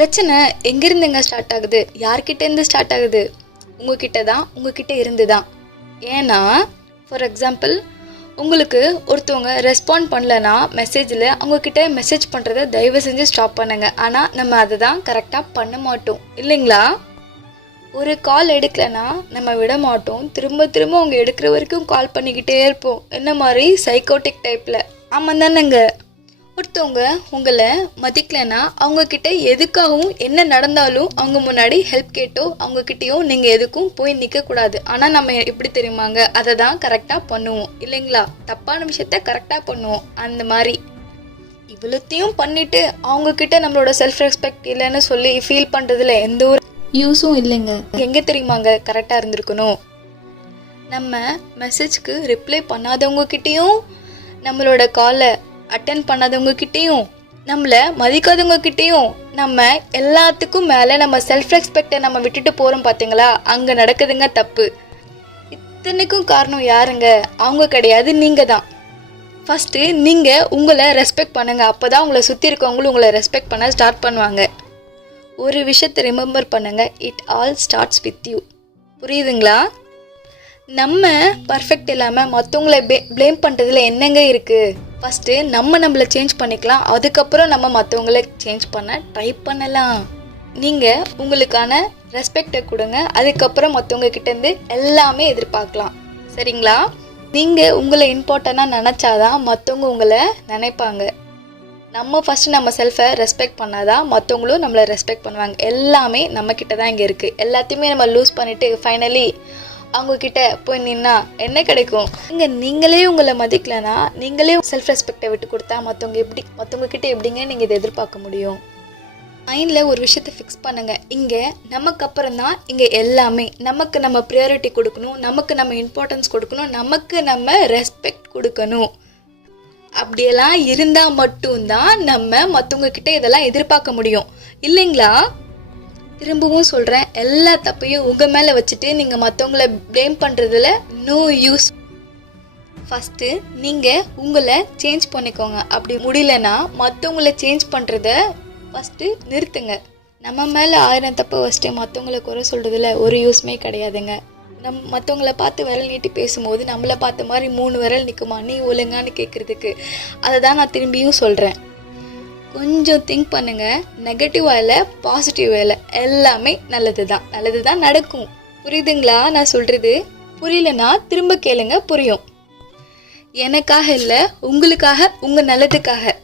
பிரச்சனை எங்கேருந்துங்க ஸ்டார்ட் ஆகுது? யார்கிட்டேருந்து ஸ்டார்ட் ஆகுது? உங்ககிட்ட தான், உங்ககிட்ட இருந்து தான். ஏன்னா ஃபார் எக்ஸாம்பிள், உங்களுக்கு ஒருத்தவங்க ரெஸ்பாண்ட் பண்ணலன்னா மெசேஜில் அவங்கக்கிட்ட மெசேஜ் பண்ணுறத தயவு செஞ்சு ஸ்டாப் பண்ணுங்க. ஆனால் நம்ம அதை தான் கரெக்டாக பண்ண மாட்டோம் இல்லைங்களா? ஒரு கால் எடுக்கலைன்னா நம்ம விட மாட்டோம், திரும்ப திரும்ப அவங்க எடுக்கிற வரைக்கும் கால் பண்ணிக்கிட்டே இருப்போம். என்ன மாதிரி சைக்கோட்டிக் டைப்பில். ஆமாம் தானேங்க? ஒருத்தவங்க உங்களை மதிக்கலைன்னா அவங்கக்கிட்ட எதுக்காகவும் என்ன நடந்தாலும் அவங்க முன்னாடி ஹெல்ப் கேட்டோ அவங்கக்கிட்டேயும் நீங்கள் எதுக்கும் போய் நிற்கக்கூடாது. ஆனால் நம்ம எப்படி தெரியுமாங்க, அதை தான் கரெக்டாக பண்ணுவோம் இல்லைங்களா? தப்பான விஷயத்த கரெக்டாக பண்ணுவோம். அந்த மாதிரி இவ்வளோத்தையும் பண்ணிவிட்டு அவங்கக்கிட்ட நம்மளோட செல்ஃப் ரெஸ்பெக்ட் இல்லைன்னு சொல்லி ஃபீல் பண்ணுறதுல எந்த ஒரு யூஸும் இல்லைங்க. எங்கே தெரியுமாங்க கரெக்டாக இருந்திருக்கணும்? நம்ம மெசேஜ்க்கு ரிப்ளை பண்ணாதவங்கக்கிட்டேயும், நம்மளோட காலை அட்டென்ட் பண்ணாதவங்கக்கிட்டேயும், நம்மளை மதிக்காதவங்கக்கிட்டேயும், நம்ம எல்லாத்துக்கும் மேலே நம்ம செல்ஃப் ரெஸ்பெக்டை நம்ம விட்டுட்டு போகிறோம் பார்த்தீங்களா? அங்கே நடக்குதுங்க தப்பு. இத்தனைக்கும் காரணம் யாருங்க? அவங்க கிடையாது, நீங்கள் தான். ஃபஸ்ட்டு நீங்கள் உங்களை ரெஸ்பெக்ட் பண்ணுங்கள். அப்போ தான் உங்களை சுற்றி இருக்கவங்களும் உங்களை ரெஸ்பெக்ட் பண்ண ஸ்டார்ட் பண்ணுவாங்க. ஒரு விஷயத்தை ரிமெம்பர் பண்ணுங்கள், it all starts with you. புரியுதுங்களா? நம்ம பர்ஃபெக்ட் இல்லாமல் மற்றவங்கள ப்ளேம் பண்ணுறதுல என்னங்க இருக்குது? ஃபஸ்ட்டு நம்மளை சேஞ்ச் பண்ணிக்கலாம், அதுக்கப்புறம் நம்ம மற்றவங்கள சேஞ்ச் பண்ண ட்ரை பண்ணலாம். நீங்கள் உங்களுக்கான ரெஸ்பெக்டை கொடுங்க, அதுக்கப்புறம் மற்றவங்க கிட்டேருந்து எல்லாமே எதிர்பார்க்கலாம். சரிங்களா? நீங்கள் உங்களை இம்பார்ட்டண்ட்டாக நினச்சாதான் மற்றவங்க உங்களை நினைப்பாங்க. நம்ம ஃபஸ்ட்டு நம்ம செல்ஃபை ரெஸ்பெக்ட் பண்ணாதான் மற்றவங்களும் நம்மளை ரெஸ்பெக்ட் பண்ணுவாங்க. எல்லாமே நம்மக்கிட்ட தான் இங்கே இருக்குது. எல்லாத்தையுமே நம்ம லூஸ் பண்ணிவிட்டு ஃபைனலி அவங்கக்கிட்ட போய் நின்னா என்ன கிடைக்கும்? இங்கே நீங்களே உங்களை மதிக்கலைன்னா, நீங்களே செல்ஃப் ரெஸ்பெக்டை விட்டு கொடுத்தா மற்றவங்கக்கிட்ட எப்படிங்க நீங்கள் இதை எதிர்பார்க்க முடியும்? மைண்டில் ஒரு விஷயத்தை ஃபிக்ஸ் பண்ணுங்கள். இங்கே நமக்கு அப்புறம் தான் இங்கே எல்லாமே. நமக்கு நம்ம ப்ரியாரிட்டி கொடுக்கணும், நமக்கு நம்ம இம்பார்ட்டன்ஸ் கொடுக்கணும், நமக்கு நம்ம ரெஸ்பெக்ட் கொடுக்கணும். அப்படியெல்லாம் இருந்தால் மட்டும்தான் நம்ம மற்றவங்கக்கிட்ட இதெல்லாம் எதிர்பார்க்க முடியும் இல்லைங்களா? திரும்பவும் சொல்கிறேன், எல்லா தப்பையும் உங்கள் மேலே வச்சுட்டு நீங்கள் மற்றவங்கள ப்ளேம் பண்ணுறதுல நோ யூஸ். ஃபஸ்ட்டு நீங்கள் உங்களை சேஞ்ச் பண்ணிக்கோங்க. அப்படி முடியலன்னா மற்றவங்கள சேஞ்ச் பண்ணுறத ஃபஸ்ட்டு நிறுத்துங்க. நம்ம மேலே 1000 தப்பை வச்சுட்டு மற்றவங்கள குறை சொல்கிறதுல ஒரு யூஸ்மே கிடையாதுங்க. மற்றவங்கள பார்த்து விரல் நீட்டி பேசும்போது நம்மளை பார்த்த மாதிரி 3 விரல் நிற்குமா நீ ஒழுங்கான்னு கேட்குறதுக்கு? அதை தான் நான் திரும்பியும் சொல்கிறேன். கொஞ்சம் திங்க் பண்ணுங்கள். நெகட்டிவ் வேலை, பாசிட்டிவ் வேலை எல்லாமே நல்லது தான் நடக்கும். புரியுதுங்களா நான் சொல்கிறது? புரியலன்னா திரும்ப கேளுங்க, புரியும். எனக்காக இல்லை, உங்களுக்காக, உங்கள் நல்லதுக்காக.